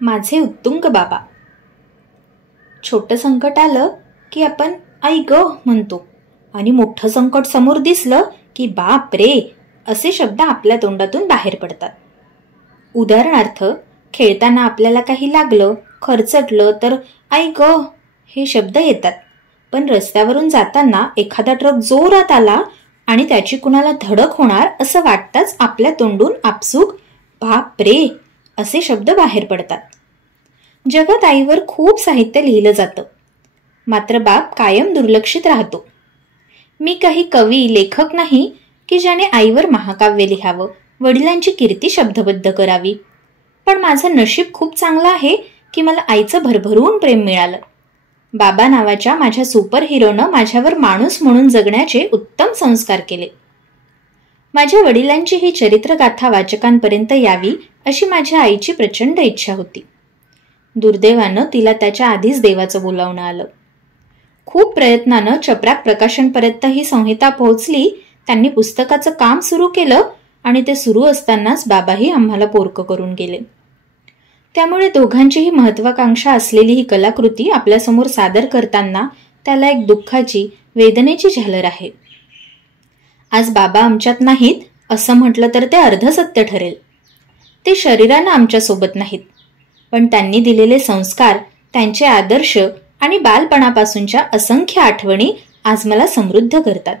माझे उत्तुंग बाबा. छोटं संकट आलं की आपण आई ग म्हणतो आणि मोठं संकट समोर दिसलं की बाप रे असे शब्द आपल्या तोंडातून बाहेर पडतात. उदाहरणार्थ, खेळताना आपल्याला काही लागलं, खरचटलं तर आई ग हे शब्द येतात. पण रस्त्यावरून जाताना एखादा ट्रक जोरात आला आणि त्याची कुणाला धडक होणार असं वाटताच आपल्या तोंडून आपसूक बाप रे असे शब्द बाहेर पडतात. जगात आईवर खूप साहित्य लिहिलं जातं, मात्र बाप कायम दुर्लक्षित राहतो. मी काही कवी लेखक नाही की ज्याने आईवर महाकाव्य लिहावं, वडिलांची कीर्ती शब्दबद्ध करावी. पण माझं नशीब खूप चांगलं आहे की मला आईचं भरभरून प्रेम मिळालं. बाबा नावाच्या माझ्या सुपर हिरोनं माझ्यावर माणूस म्हणून जगण्याचे उत्तम संस्कार केले. माझ्या वडिलांची ही चरित्रगाथा वाचकांपर्यंत यावी अशी माझ्या आईची प्रचंड इच्छा होती. दुर्दैवानं तिला त्याच्या आधीच देवाचं बोलावणं आलं. खूप प्रयत्नानं चपराक प्रकाशनपर्यंत ही संहिता पोहोचली. त्यांनी पुस्तकाचं काम सुरू केलं आणि ते सुरू असतानाच बाबाही आम्हाला पोरकं करून गेले. त्यामुळे दोघांचीही महत्वाकांक्षा असलेली ही कलाकृती आपल्यासमोर सादर करताना त्याला एक दुःखाची, वेदनेची झालर आहे. आज बाबा आमच्यात नाहीत असं म्हटलं तर ते अर्धसत्य ठरेल. ते शरीरानं आमच्यासोबत नाहीत, पण त्यांनी दिलेले संस्कार, त्यांचे आदर्श आणि बालपणापासूनच्या असंख्य आठवणी आज मला समृद्ध करतात.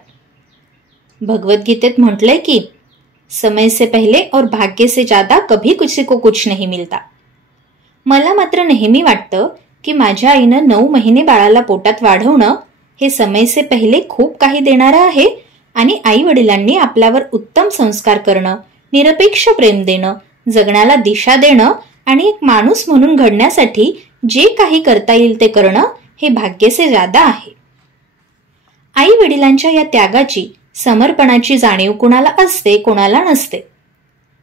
भगवद्गीतेत म्हटलंय की समय से पहले और भाग्य से ज्यादा कभी किसी को कुछ नहीं मिलता. मला मात्र नेहमी वाटतं की माझ्या आईनं 9 महिने बाळाला पोटात वाढवणं हे समय से पहिले खूप काही देणारं आहे आणि आई वडिलांनी आपल्यावर उत्तम संस्कार करणं, निरपेक्ष प्रेम देणं, जगण्याला दिशा देणं आणि एक माणूस म्हणून घडण्यासाठी जे काही करता येईल ते करणं हे भाग्य से ज्यादा आहे. आई वडिलांच्या या त्यागाची, समर्पणाची जाणीव कुणाला असते, कोणाला नसते.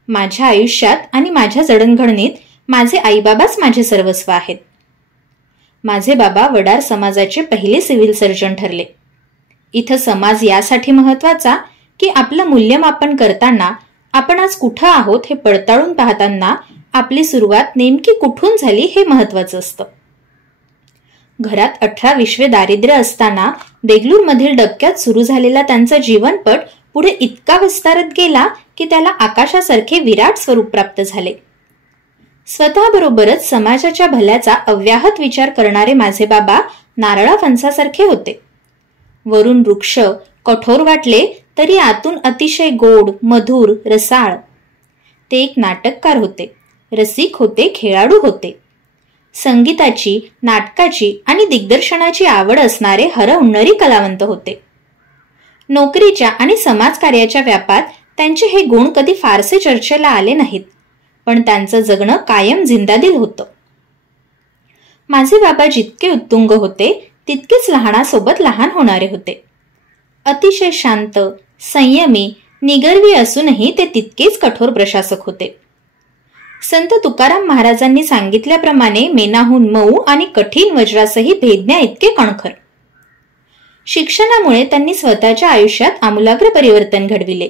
माझ्या आयुष्यात आणि माझ्या जडणघडणीत माझे आईबाबाच माझे सर्वस्व आहेत. माझे बाबा वडार समाजाचे पहिले सिव्हिल सर्जन ठरले. इथं समाज यासाठी महत्वाचा की आपलं मूल्यमापन करताना आपण आज कुठं आहोत हे पडताळून पाहताना आपली सुरुवात नेमकी कुठून झाली हे महत्वाचं असतं. घरात 18 विश्वे दारिद्र्य असताना देगलूरमधील डबक्यात सुरू झालेला त्यांचा जीवनपट पुढे इतका विस्तारत गेला की त्याला आकाशासारखे विराट स्वरूप प्राप्त झाले. स्वतःबरोबरच समाजाच्या भल्याचा अव्याहत विचार करणारे माझे बाबा नारळा फणसासारखे होते. वरून वृक्ष कठोर वाटले तरी आतून अतिशय गोड, मधुर, रसाळ. ते एक नाटककार होते, रसिक होते, खेळाडू होते. संगीताची, नाटकाची आणि दिग्दर्शनाची आवड असणारे हरहुन्नरी कलावंत होते. नोकरीच्या आणि समाजकार्याच्या व्यापात त्यांचे हे गुण कधी फारसे चर्चेला आले नाहीत, पण त्यांचं जगणं कायम जिंदादिल होतं. माझे बाबा जितके उत्तुंग होते तितकेच लहानासोबत लहान होणारे होते. अतिशय शांत, संयमी, निगर्वी असूनही ते तितकेच कठोर प्रशासक होते. संत तुकाराम महाराजांनी सांगितल्याप्रमाणे मेनाहून मऊ आणि कठीण वज्रासही भेदण्या इतके कणखर. शिक्षणामुळे त्यांनी स्वतःच्या आयुष्यात आमूलाग्र परिवर्तन घडविले.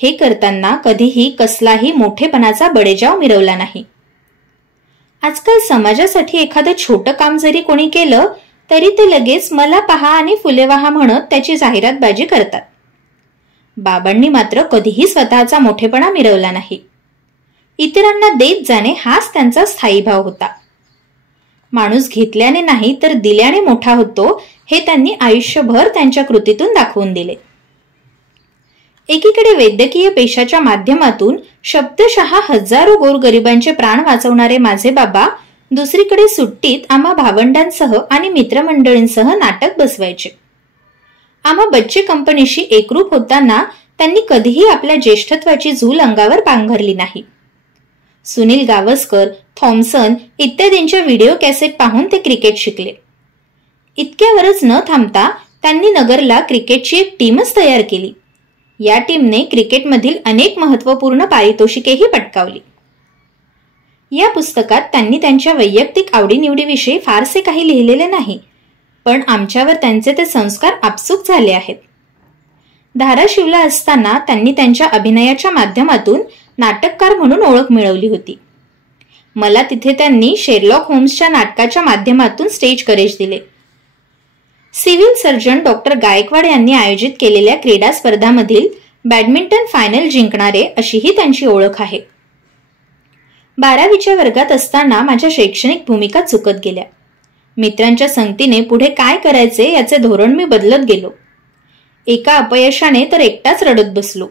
हे करताना कधीही कसलाही मोठेपणाचा बडेजाव मिरवला नाही. आजकाल समाजासाठी एखादं छोटं काम जरी कोणी केलं तरी ते लगेच मला पहा आणि फुले वाहा म्हणत त्याची जाहिरातबाजी करतात. बाबांनी मात्र कधीही स्वतःचा मोठेपणा मिरवला नाही. इतरांना देत जाणे हाच त्यांचा स्थायी भाव होता. माणूस घेतल्याने नाही तर दिल्याने मोठा होतो हे त्यांनी आयुष्यभर त्यांच्या कृतीतून दाखवून दिले. एकीकडे वैद्यकीय पेशाच्या माध्यमातून शब्दशः हजारो गोरगरिबांचे प्राण वाचवणारे माझे बाबा दुसरीकडे सुट्टीत आम्हा भावंडांसह आणि मित्रमंडळींसह नाटक बसवायचे. आम्हा बच्चे कंपनीशी एकरूप होताना त्यांनी कधीही आपल्या ज्येष्ठत्वाची झूल अंगावर पांघरली नाही. सुनील गावस्कर, थॉम्सन इत्यादींच्या व्हिडिओ कॅसेट पाहून ते क्रिकेट शिकले. इतक्यावरच न थांबता त्यांनी नगरला क्रिकेटची एक टीमच तयार केली. या टीमने क्रिकेटमधील अनेक महत्त्वपूर्ण पारितोषिकेही पटकावली. या पुस्तकात त्यांनी त्यांच्या वैयक्तिक आवडीनिवडीविषयी फारसे काही लिहिलेले नाही, पण आमच्यावर त्यांचे ते संस्कार आपसूक झाले आहेत. धाराशिवला असताना त्यांनी त्यांच्या अभिनयाच्या माध्यमातून नाटककार म्हणून ओळख मिळवली होती. मला तिथे त्यांनी शेरलॉक होम्सच्या नाटकाच्या माध्यमातून स्टेज करेज दिले. सिव्हिल सर्जन डॉक्टर गायकवाड यांनी आयोजित केलेल्या क्रीडा स्पर्धांमधील बॅडमिंटन फायनल जिंकणारे अशीही त्यांची ओळख आहे. 12वीच्या वर्गात असताना माझ्या शैक्षणिक भूमिका चुकत गेल्या. मित्रांच्या संगतीने पुढे काय करायचे याचे धोरण मी बदलत गेलो. एका अपयशाने तर एकटाच रडत बसलो.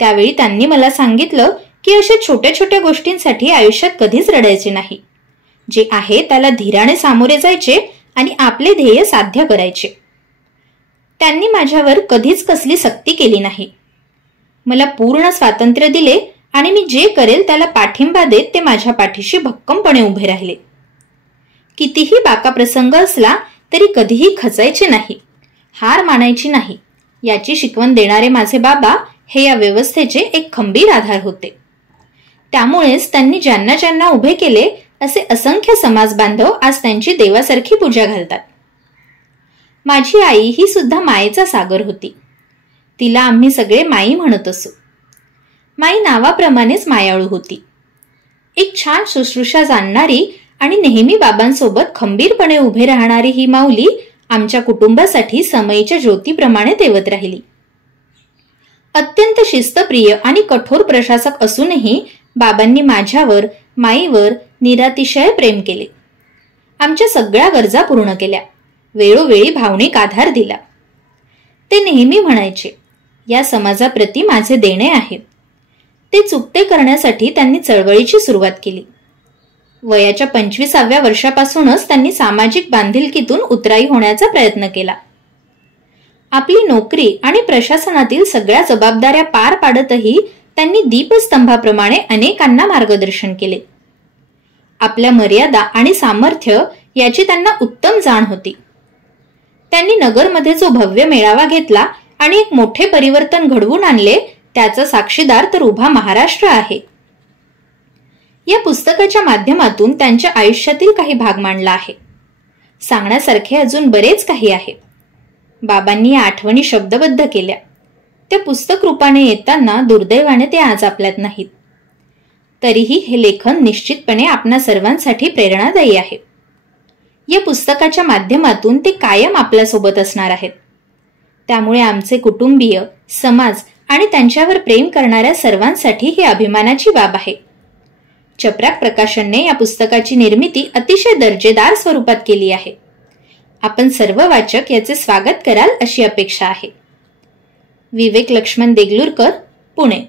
त्यावेळी त्यांनी मला सांगितलं की अशा छोट्या छोट्या गोष्टींसाठी आयुष्यात कधीच रडायचे नाही. जे आहे त्याला धीराने सामोरे जायचे आणि आपले ध्येय साध्य करायचे. त्यांनी माझ्यावर कधीच कसली सक्ती केली नाही. मला पूर्ण स्वातंत्र्य दिले आणि मी जे करेल त्याला पाठिंबा देत ते माझ्या पाठीशी भक्कमपणे उभे राहिले. कितीही बाका प्रसंग असला तरी कधीही खचायचे नाही, हार मानायची नाही याची शिकवण देणारे माझे बाबा हे या व्यवस्थेचे एक खंबीर आधार होते. त्यामुळेच त्यांनी ज्यांना ज्यांना उभे केले असे असंख्य समाज बांधव आज त्यांची देवासारखी पूजा घालतात. माझी आई ही सुद्धा मायेचा सागर होती. तिला आम्ही सगळे माई म्हणत असू. माई नावाप्रमाणेच मायाळू होती. एक छान शुश्रूषा जाणणारी आणि नेहमी बाबांसोबत खंबीरपणे उभे राहणारी ही माऊली आमच्या कुटुंबासाठी समयीच्या ज्योतीप्रमाणे तेवत राहिली. अत्यंत शिस्तप्रिय आणि कठोर प्रशासक असूनही बाबांनी माझ्यावर, माईवर निरातिशय प्रेम केले. आमच्या सगळ्या गरजा पूर्ण केल्या, वेळोवेळी भावनिक आधार दिला. ते नेहमी म्हणायचे, या समाजाप्रती माझे देणे आहे. ते चुकते करण्यासाठी त्यांनी चळवळीची सुरुवात केली. वयाच्या 25व्या वर्षापासूनच त्यांनी सामाजिक बांधिलकीतून उतराई होण्याचा प्रयत्न केला. आपली नोकरी आणि प्रशासनातील सगळ्या जबाबदाऱ्या पार पाडतही त्यांनी दीपस्तंभाप्रमाणे अनेकांना मार्गदर्शन केले. आपल्या मर्यादा आणि सामर्थ्य याची त्यांना उत्तम जाण होती. त्यांनी नगरमध्ये जो भव्य मेळावा घेतला आणि एक मोठे परिवर्तन घडवून आणले त्याचा साक्षीदार तर उभा महाराष्ट्र आहे. या पुस्तकाच्या माध्यमातून त्यांच्या आयुष्यातील काही भाग मांडला आहे. सांगण्यासारखे अजून बरेच काही आहे. बाबांनी या आठवणी शब्दबद्ध केल्या. त्या पुस्तक रूपाने येताना दुर्दैवाने ते आज आपल्यात नाहीत. तरीही हे लेखन निश्चितपणे आपणा सर्वांसाठी प्रेरणादायी आहे. या पुस्तकाच्या माध्यमातून ते कायम आपल्यासोबत असणार आहेत. त्यामुळे आमचे कुटुंबीय, समाज आणि त्यांच्यावर प्रेम करणाऱ्या सर्वांसाठी ही अभिमानाची बाब आहे. चपराक प्रकाशनने या पुस्तकाची निर्मिती अतिशय दर्जेदार स्वरूपात केली आहे. आपण सर्व वाचक याचे स्वागत कराल अशी अपेक्षा आहे. विवेक लक्ष्मण देगलूरकर, पुणे.